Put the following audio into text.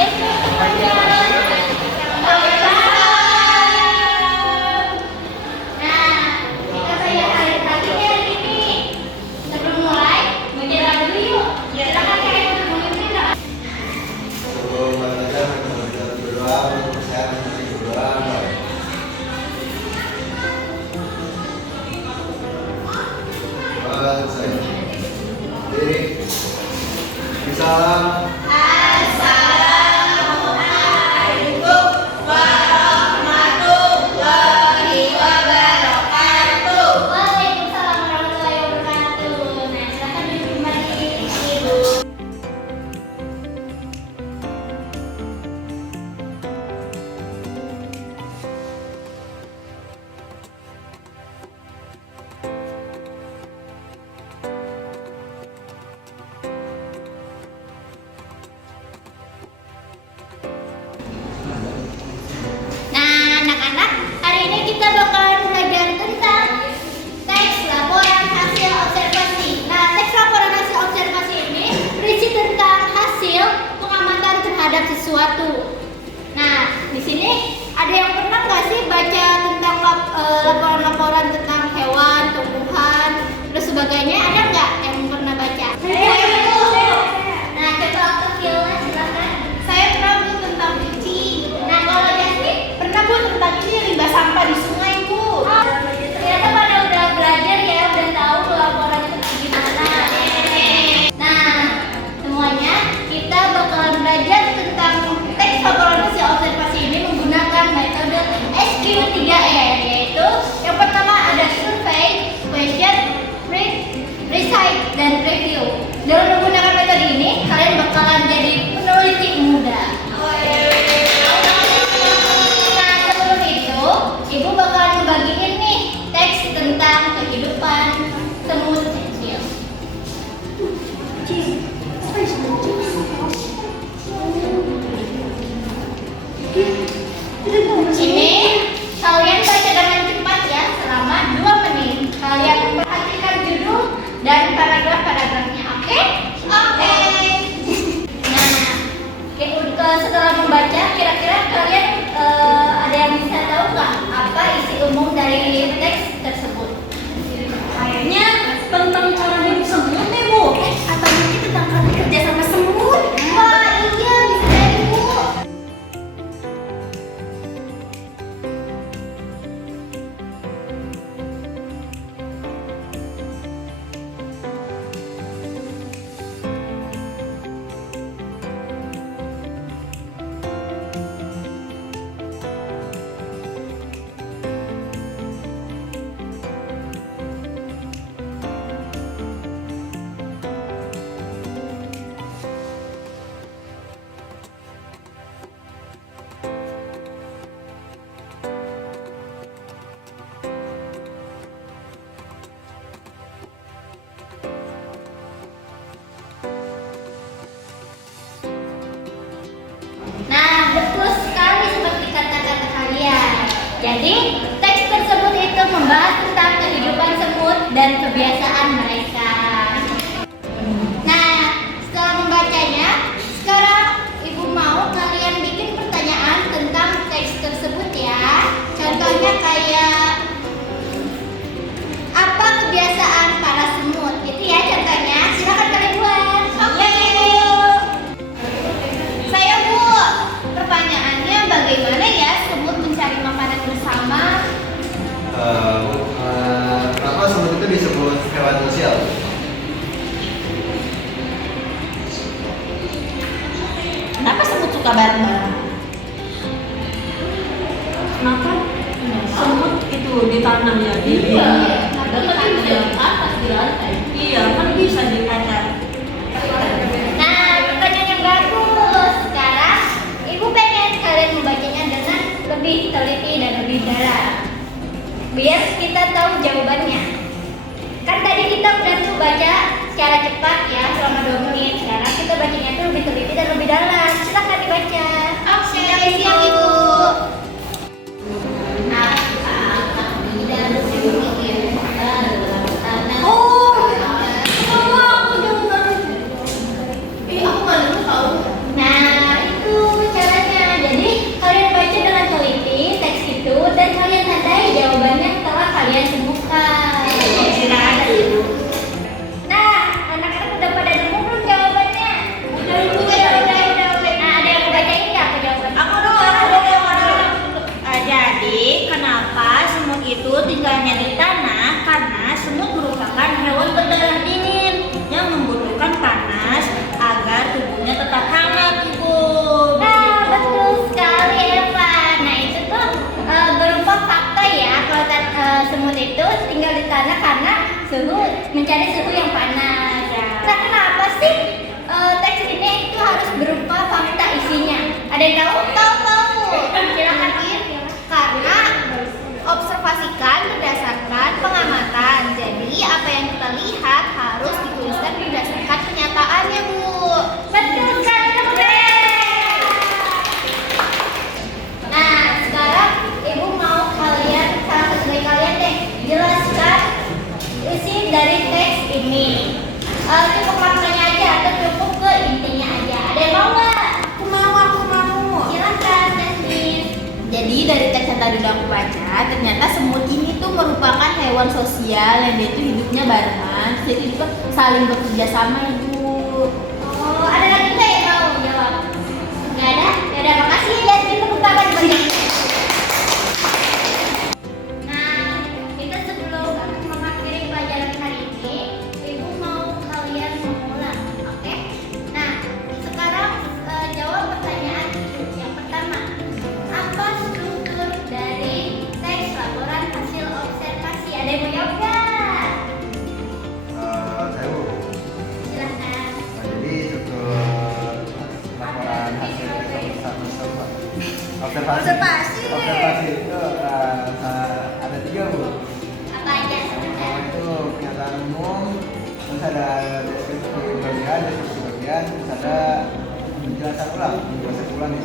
Thank you semuanya. Nah, kita saya tarik lagi ya ini. Sebelum mulai, menjelaskan dulu yuk. Silakan saya untuk memimpin. Sebelum belajar, kita berdoa untuk kesehatan dan berdoa. Saya diri. Salam. Assalamualaikum warahmatullahi wabarakatuh. Waalaikumsalam warahmatullahi wabarakatuh. Nah, silakan duduk kembali, Ibu. Nah, anak-anak, hari ini kita bakalan belajar tentang teks laporan hasil observasi. Nah, teks laporan hasil observasi ini berisi tentang hasil pengamatan terhadap sesuatu. Nah, di sini ada yang pernah nggak sih baca tentang laporan-laporan tentang hewan, tumbuhan, terus sebagainya? Ada nggak yang pernah baca? Nah, coba kecilnya silakan. Saya pernah Bu tentang kucing. Nah, kalau Jasmine Pernah Bu tentang ini limbah sampah di sungai Bu. ternyata pada udah belajar ya, udah tahu laporan itu kayak gimana. Nah, semuanya kita bakalan belajar tentang teks laporan hasil observasi ini menggunakan metode SQ3R, yaitu yang pertama ada survei, question, read, recite, dan review. Dengan menggunakan metode ini, kalian bakalan jadi peneliti muda. Nah, sebelum itu, Ibu bakalan ngebagiin nih teks tentang kehidupan semut kecil. Ini kalian baca dengan cepat ya, selama 2 menit. Kalian perhatikan judul dan paragraf-paragrafnya, oke? Oke. Nah, setelah membaca, kira-kira kalian ada yang bisa tahu nggak apa isi umum dari teks tersebut? Kayaknya tentang cara hidup semut nih Bu. Atau mungkin tentang cara kerja sama semut. Wah, iya bisa jadi, Bu. Nah, betul sekali seperti kata-kata kalian. Jadi, teks tersebut itu membahas tentang kehidupan semut dan kebiasaan mereka. Nah, setelah membacanya, sekarang Ibu mau kalian bikin pertanyaan tentang teks tersebut ya. Contohnya kayak apa kebiasaan para semut? Itu ya contohnya. Silakan kalian buat. Oke. Saya Bu. Pertanyaannya bagaimana ya semut mencari makanan bersama? Kenapa semut itu disebut hewan sosial? Kenapa semut suka bareng-bareng? Kenapa semut itu ditanam ya di Kan di atas di lantai. Iya, kan bisa dikacau. Nah, pertanyaan yang bagus. Sekarang Ibu pengen kalian membacanya dengan lebih teliti dan lebih dalam, biar kita tahu jawabannya. Kan tadi kita udah tuh baca secara cepat ya selama 2 menit. Sekarang kita bacanya tuh lebih teliti dan lebih dalam. Silakan dibaca. Oke, Siap, Ibu. Oh, tinggalnya di tanah karena semut merupakan hewan berdarah dingin yang membutuhkan panas agar tubuhnya tetap hangat, Ibu. Nah, betul sekali Eva. Nah, itu tuh berupa fakta ya kalau semut itu tinggal di tanah karena mencari suhu yang panas. Ya. Nah, kenapa sih teks ini itu harus berupa fakta isinya? Ada yang tahu? Tahu. Silakan Ir. Karena observasikan berdasarkan pengamatan. Jadi apa yang kita lihat harus dituliskan berdasarkan kenyataannya, Bu. Betul sekali, teman-teman. Nah, sekarang Ibu mau salah satu dari kalian deh jelaskan isi dari teks ini. Cukup maknanya aja atau cukup ke intinya aja. Ada yang mau nggak? Aku mau. Silakan, Jasmine. Jadi dari teks yang tadi udah aku baca, ternyata semut ini tuh merupakan hewan sosial yang dia tuh hidupnya barengan, jadi juga saling bekerja sama, Ibu. Oh, ada lagi nggak yang mau jawab? Nggak ada? Ya udah, makasih ya Jasmine, tepuk tangan banyak. Nah, kita sebelum mengakhiri pelajaran hari ini, Ibu mau kalian mengulang, oke? Nah, sekarang jawab pertanyaan yang pertama. Apa struktur dari teks laporan hasil observasi? Ada yang mau jawab nggak? Saya Bu. Silahkan. Jadi struktur laporan hasil observasi itu ada 3 Bu. Apa aja sebenarnya? Itu kenyataan umum, terus ada deskripsi bagian, terus ada penjelasan ulang nih.